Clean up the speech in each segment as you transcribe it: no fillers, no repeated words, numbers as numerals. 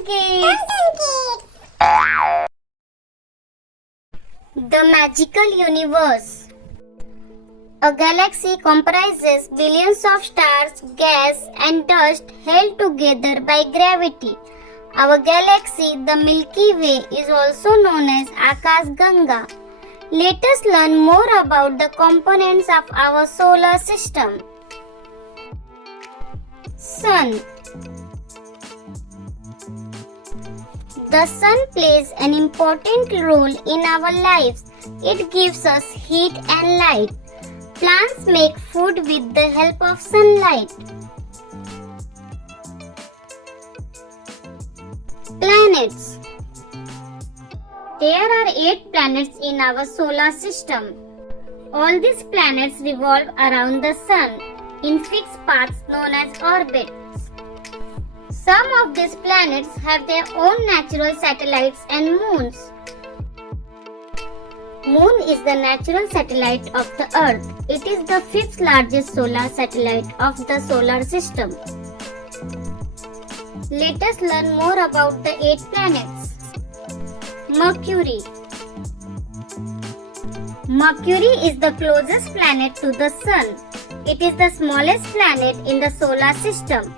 Kids! The magical universe. A galaxy comprises billions of stars, gas, and dust held together by gravity. Our galaxy, the Milky Way, is also known as Akash Ganga. Let us learn more about the components of our solar system. Sun. The sun plays an important role in our lives. It gives us heat and light. Plants make food with the help of sunlight. Planets. There are 8 planets in our solar system. All these planets revolve around the sun in fixed paths known as orbits. Some of these planets have their own natural satellites and moons. Moon is the natural satellite of the Earth. It is the 5th largest solar satellite of the solar system. Let us learn more about the 8 planets. Mercury. Mercury is the closest planet to the Sun. It is the smallest planet in the solar system.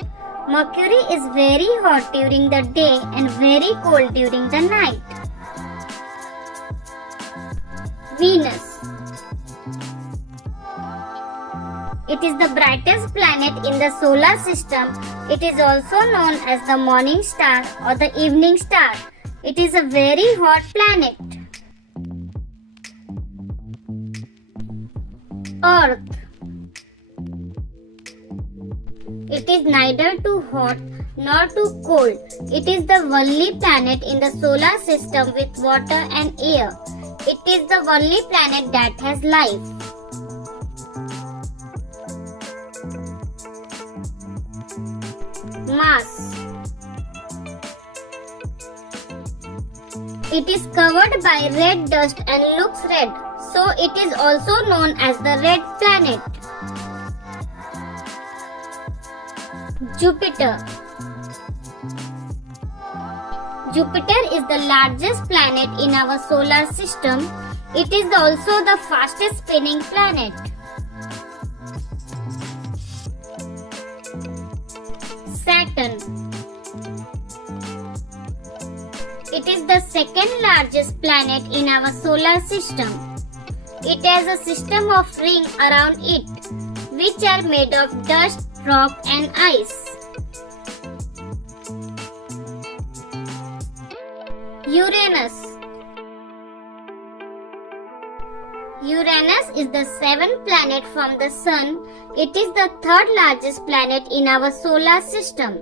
Mercury is very hot during the day and very cold during the night. Venus. It is the brightest planet in the solar system. It is also known as the morning star or the evening star. It is a very hot planet. Earth. It is neither too hot nor too cold. It is the only planet in the solar system with water and air. It is the only planet that has life. Mars. It is covered by red dust and looks red, so it is also known as the red planet. Jupiter. Jupiter is the largest planet in our solar system. It is also the fastest spinning planet. Saturn. It is the second largest planet in our solar system. It has a system of rings around it, which are made of dust, rock, and ice. Uranus. Uranus is the 7th planet from the Sun. It is the 3rd largest planet in our solar system.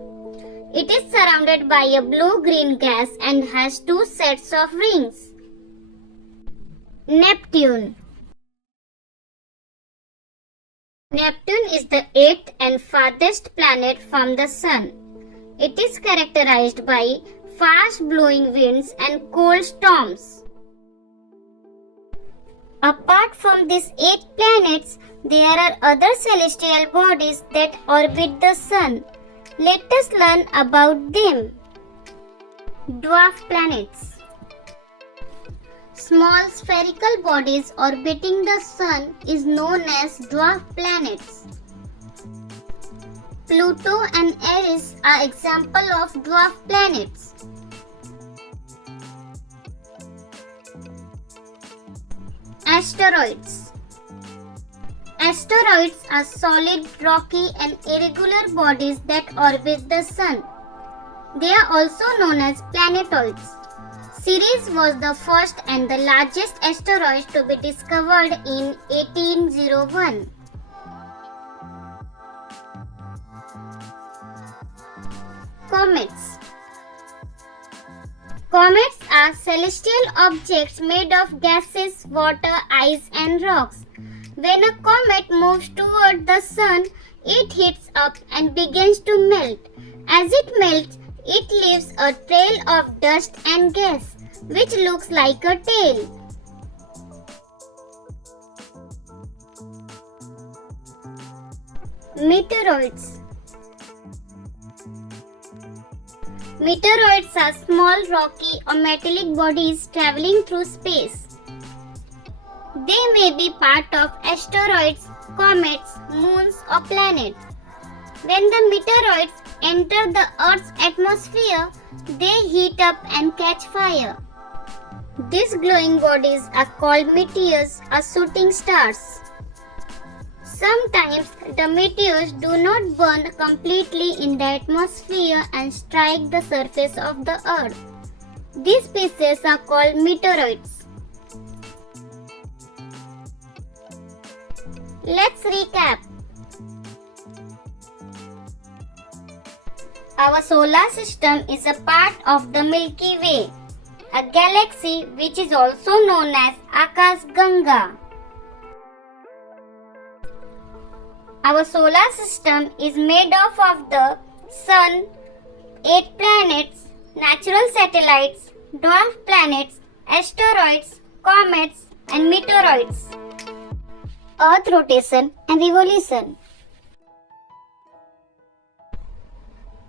It is surrounded by a blue-green gas and has 2 sets of rings. Neptune. Neptune is the 8th and farthest planet from the Sun. It is characterized by fast-blowing winds and cold storms. Apart from these 8 planets, there are other celestial bodies that orbit the Sun. Let us learn about them. Dwarf planets. Small spherical bodies orbiting the Sun is known as dwarf planets. Pluto and Eris are examples of dwarf planets. Asteroids. Asteroids are solid, rocky and irregular bodies that orbit the Sun. They are also known as planetoids. Ceres was the first and the largest asteroid to be discovered in 1801. Comets. Comets are celestial objects made of gases, water, ice and rocks. When a comet moves toward the Sun, it heats up and begins to melt. As it melts, it leaves a trail of dust and gas, which looks like a tail. Meteoroids. Meteoroids are small rocky or metallic bodies traveling through space. They may be part of asteroids, comets, moons, or planets. When the meteoroids enter the Earth's atmosphere, they heat up and catch fire. These glowing bodies are called meteors or shooting stars. Sometimes the meteors do not burn completely in the atmosphere and strike the surface of the Earth. These pieces are called meteoroids. Let's recap. Our solar system is a part of the Milky Way, a galaxy which is also known as Akashganga. Our solar system is made up of the Sun, 8 planets, natural satellites, dwarf planets, asteroids, comets, and meteoroids. Earth rotation and revolution.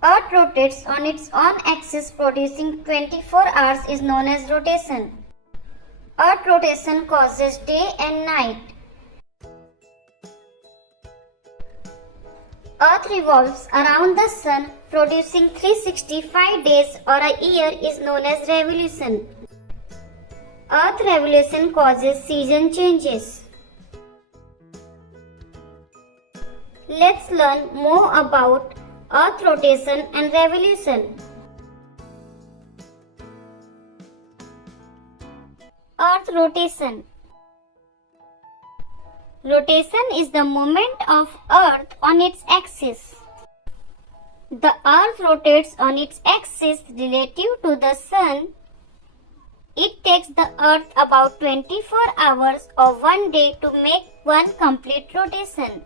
Earth rotates on its own axis, producing 24 hours is known as rotation. Earth rotation causes day and night. Earth revolves around the Sun, producing 365 days or a year is known as revolution. Earth revolution causes season changes. Let's learn more about Earth rotation and revolution. Earth rotation. Rotation is the movement of Earth on its axis. The Earth rotates on its axis relative to the Sun. It takes the Earth about 24 hours or 1 day to make one complete rotation.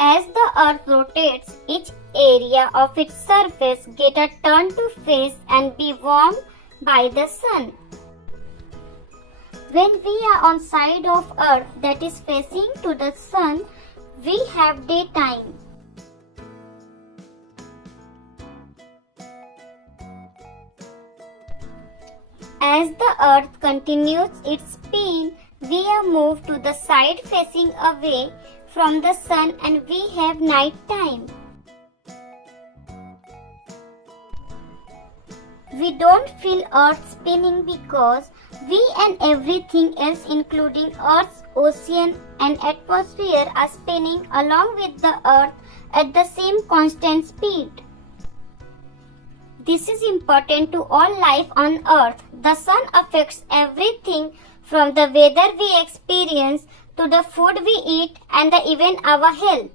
As the Earth rotates, each area of its surface gets a turn to face and be warmed by the Sun. When we are on side of Earth that is facing to the Sun, we have daytime. As the Earth continues its spin, we are moved to the side facing away from the Sun and we have night time. We don't feel Earth spinning because we and everything else including Earth's ocean and atmosphere are spinning along with the Earth at the same constant speed. This is important to all life on Earth. The Sun affects everything from the weather we experience to the food we eat and even our health.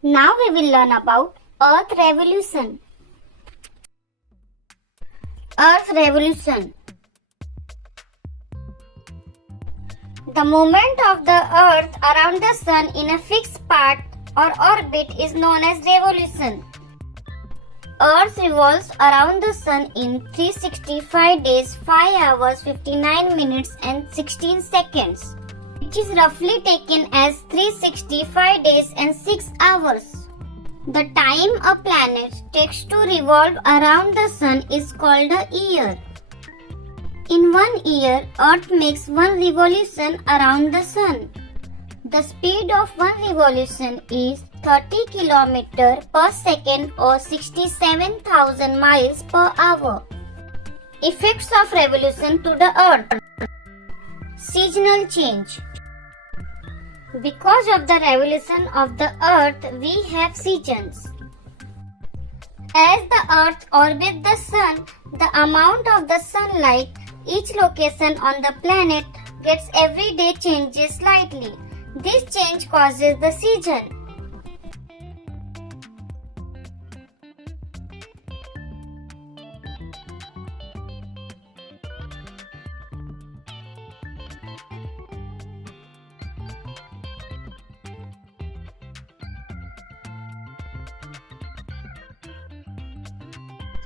Now we will learn about Earth revolution. Earth revolution. The movement of the Earth around the Sun in a fixed path or orbit is known as revolution. Earth revolves around the Sun in 365 days, 5 hours, 59 minutes and 16 seconds, which is roughly taken as 365 days and 6 hours. The time a planet takes to revolve around the Sun is called a year. In 1 year, Earth makes 1 revolution around the Sun. The speed of 1 revolution is 30 km per second or 67,000 miles per hour. Effects of revolution to the Earth. Seasonal change. Because of the revolution of the Earth, we have seasons. As the Earth orbits the Sun, the amount of the sunlight each location on the planet gets every day changes slightly. This change causes the season.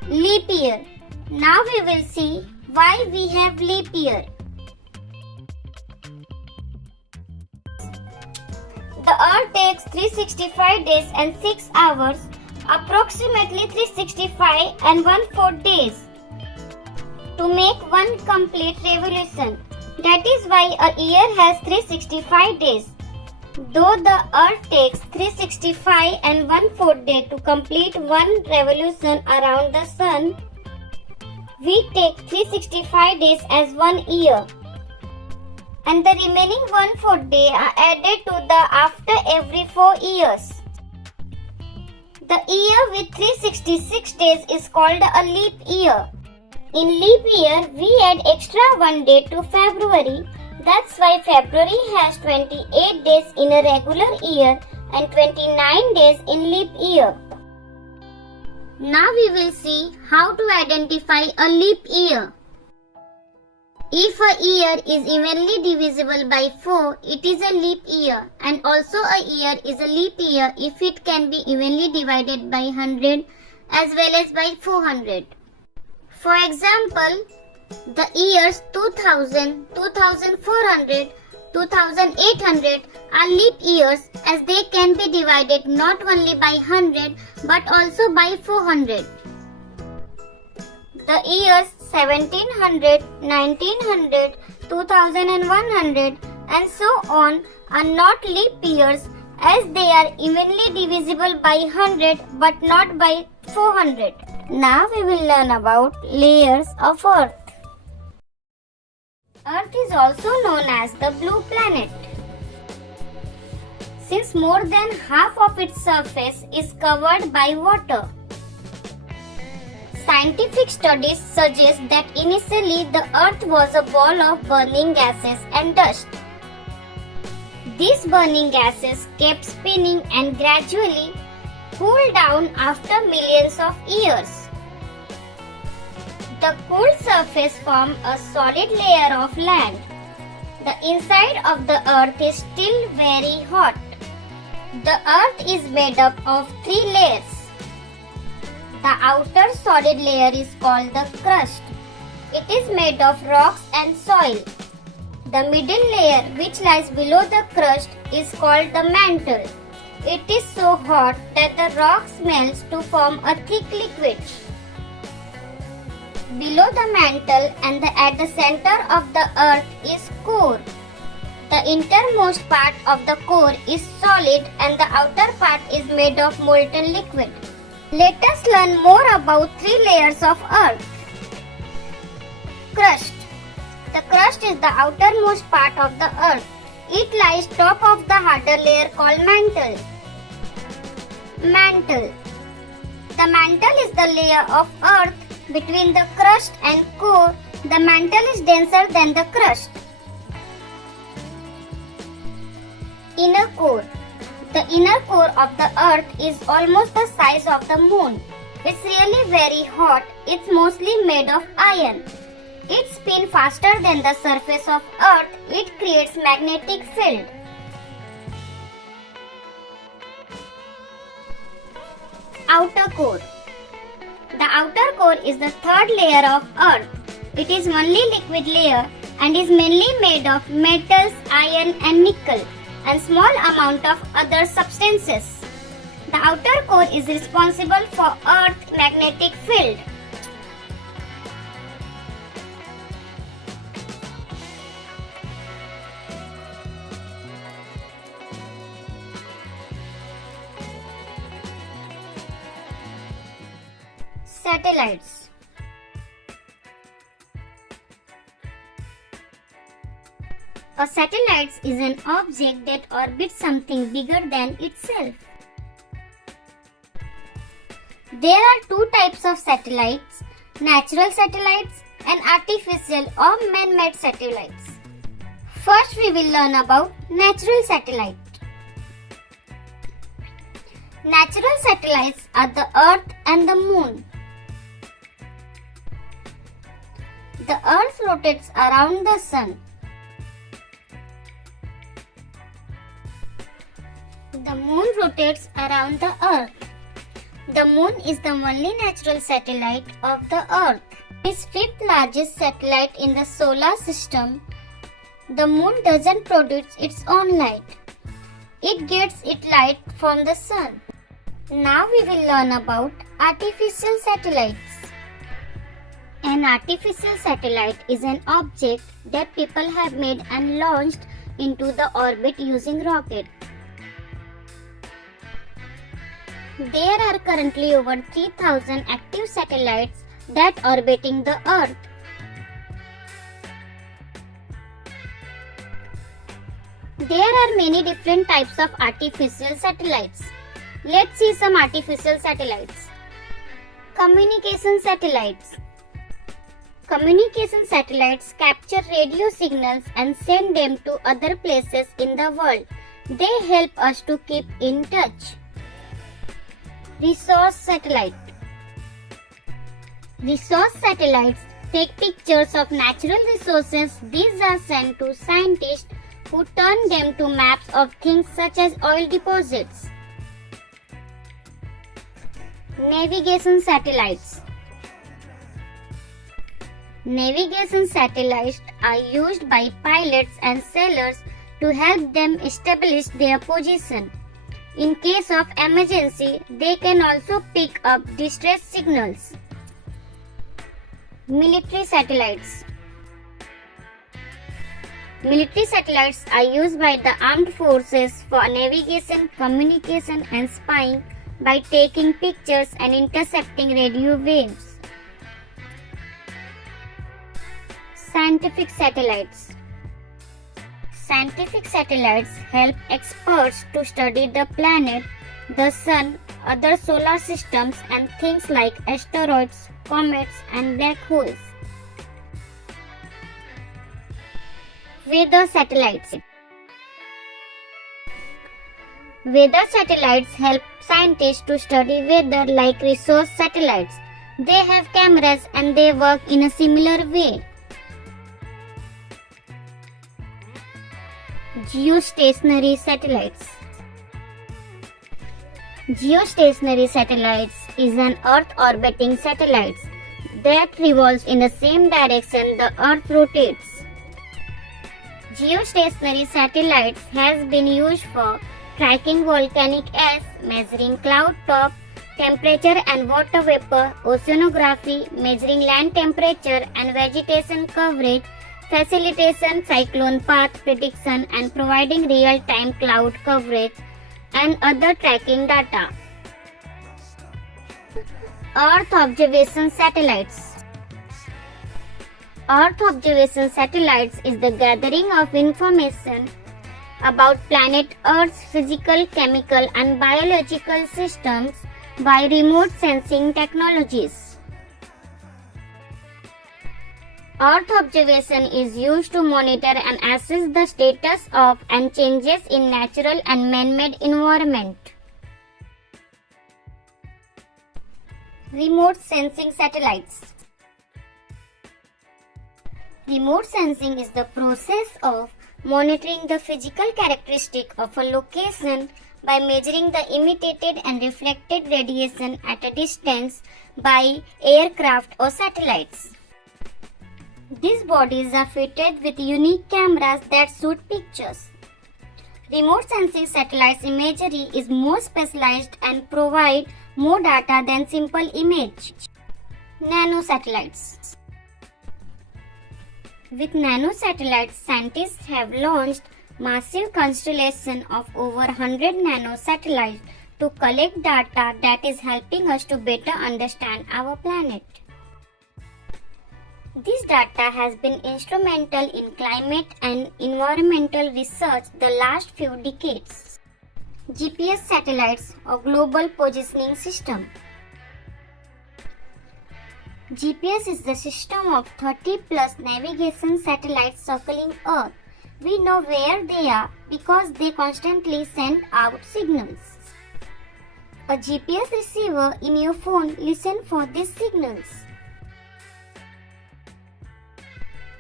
Leap year. Now we will see why we have leap year. The Earth takes 365 days and 6 hours, approximately 365 and 1/4 days, to make one complete revolution. That is why a year has 365 days. Though the Earth takes 365 and 1/4 day to complete one revolution around the Sun, we take 365 days as 1 year, and the remaining 1/4 day are added to the after every 4 years. The year with 366 days is called a leap year. In leap year, we add extra 1 day to February. That's why February has 28 days in a regular year and 29 days in leap year. Now we will see how to identify a leap year. If a year is evenly divisible by 4, it is a leap year, and also a year is a leap year if it can be evenly divided by 100 as well as by 400. For example, the years 2000, 2400, 2800 are leap years as they can be divided not only by 100 but also by 400. The years 1700, 1900, 2100 and so on are not leap years as they are evenly divisible by 100 but not by 400. Now we will learn about layers of Earth. Earth is also known as the blue planet, since more than half of its surface is covered by water. Scientific studies suggest that initially the Earth was a ball of burning gases and dust. These burning gases kept spinning and gradually cooled down after millions of years. The cooled surface formed a solid layer of land. The inside of the Earth is still very hot. The Earth is made up of 3 layers. The outer solid layer is called the crust. It is made of rocks and soil. The middle layer, which lies below the crust, is called the mantle. It is so hot that the rocks melt to form a thick liquid. Below the mantle and at the center of the Earth is core. The innermost part of the core is solid and the outer part is made of molten liquid. Let us learn more about 3 layers of Earth. Crust. The crust is the outermost part of the Earth. It lies top of the harder layer called mantle. Mantle. The mantle is the layer of Earth between the crust and core. The mantle is denser than the crust. Inner core. The inner core of the Earth is almost the size of the moon. It's really very hot. It's mostly made of iron. It spins faster than the surface of Earth. It creates magnetic field. Outer core. The outer core is the 3rd layer of Earth. It is only liquid layer and is mainly made of metals, iron and nickel and small amount of other substances. The outer core is responsible for Earth's magnetic field. Satellites. A satellite is an object that orbits something bigger than itself. There are 2 types of satellites, natural satellites and artificial or man-made satellites. First we will learn about natural satellite. Natural satellites are the Earth and the Moon. The Earth rotates around the Sun. The Moon rotates around the Earth. The moon is the only natural satellite of the Earth. It is fifth largest satellite in the solar system. The moon doesn't produce its own light. It gets its light from the sun. Now we will learn about artificial satellites. An artificial satellite is an object that people have made and launched into the orbit using rocket. There are currently over 3,000 active satellites that are orbiting the Earth. There are many different types of artificial satellites. Let's see some artificial satellites. Communication satellites. Communication satellites capture radio signals and send them to other places in the world. They help us to keep in touch. Resource satellite. Resource satellites take pictures of natural resources. These are sent to scientists who turn them to maps of things such as oil deposits. Navigation satellites. Navigation satellites are used by pilots and sailors to help them establish their position. In case of emergency, they can also pick up distress signals. Military satellites. Military satellites are used by the armed forces for navigation, communication and spying by taking pictures and intercepting radio waves. Scientific satellites. Scientific satellites help experts to study the planet, the sun, other solar systems and things like asteroids, comets and black holes. Weather satellites. Weather satellites help scientists to study weather like resource satellites. They have cameras and they work in a similar way. Geostationary satellites. Geostationary satellites is an Earth-orbiting satellite that revolves in the same direction the Earth rotates. Geostationary satellites has been used for tracking volcanic ash, measuring cloud top temperature and water vapor, oceanography, measuring land temperature and vegetation coverage, facilitation cyclone path prediction and providing real-time cloud coverage and other tracking data. Earth observation satellites. Earth observation satellites is the gathering of information about planet Earth's physical, chemical and biological systems by remote sensing technologies. Earth observation is used to monitor and assess the status of and changes in natural and man-made environment. Remote sensing satellites. Remote sensing is the process of monitoring the physical characteristic of a location by measuring the emitted and reflected radiation at a distance by aircraft or satellites. These bodies are fitted with unique cameras that shoot pictures. Remote sensing satellites imagery is more specialized and provide more data than simple image. Nanosatellites. With nanosatellites, scientists have launched massive constellation of over 100 nanosatellites to collect data that is helping us to better understand our planet. This data has been instrumental in climate and environmental research the last few decades. GPS satellites or global positioning system. GPS is the system of 30 plus navigation satellites circling Earth. We know where they are because they constantly send out signals. A GPS receiver in your phone listens for these signals.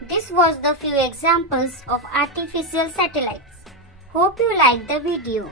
This was the few examples of artificial satellites. Hope you liked the video.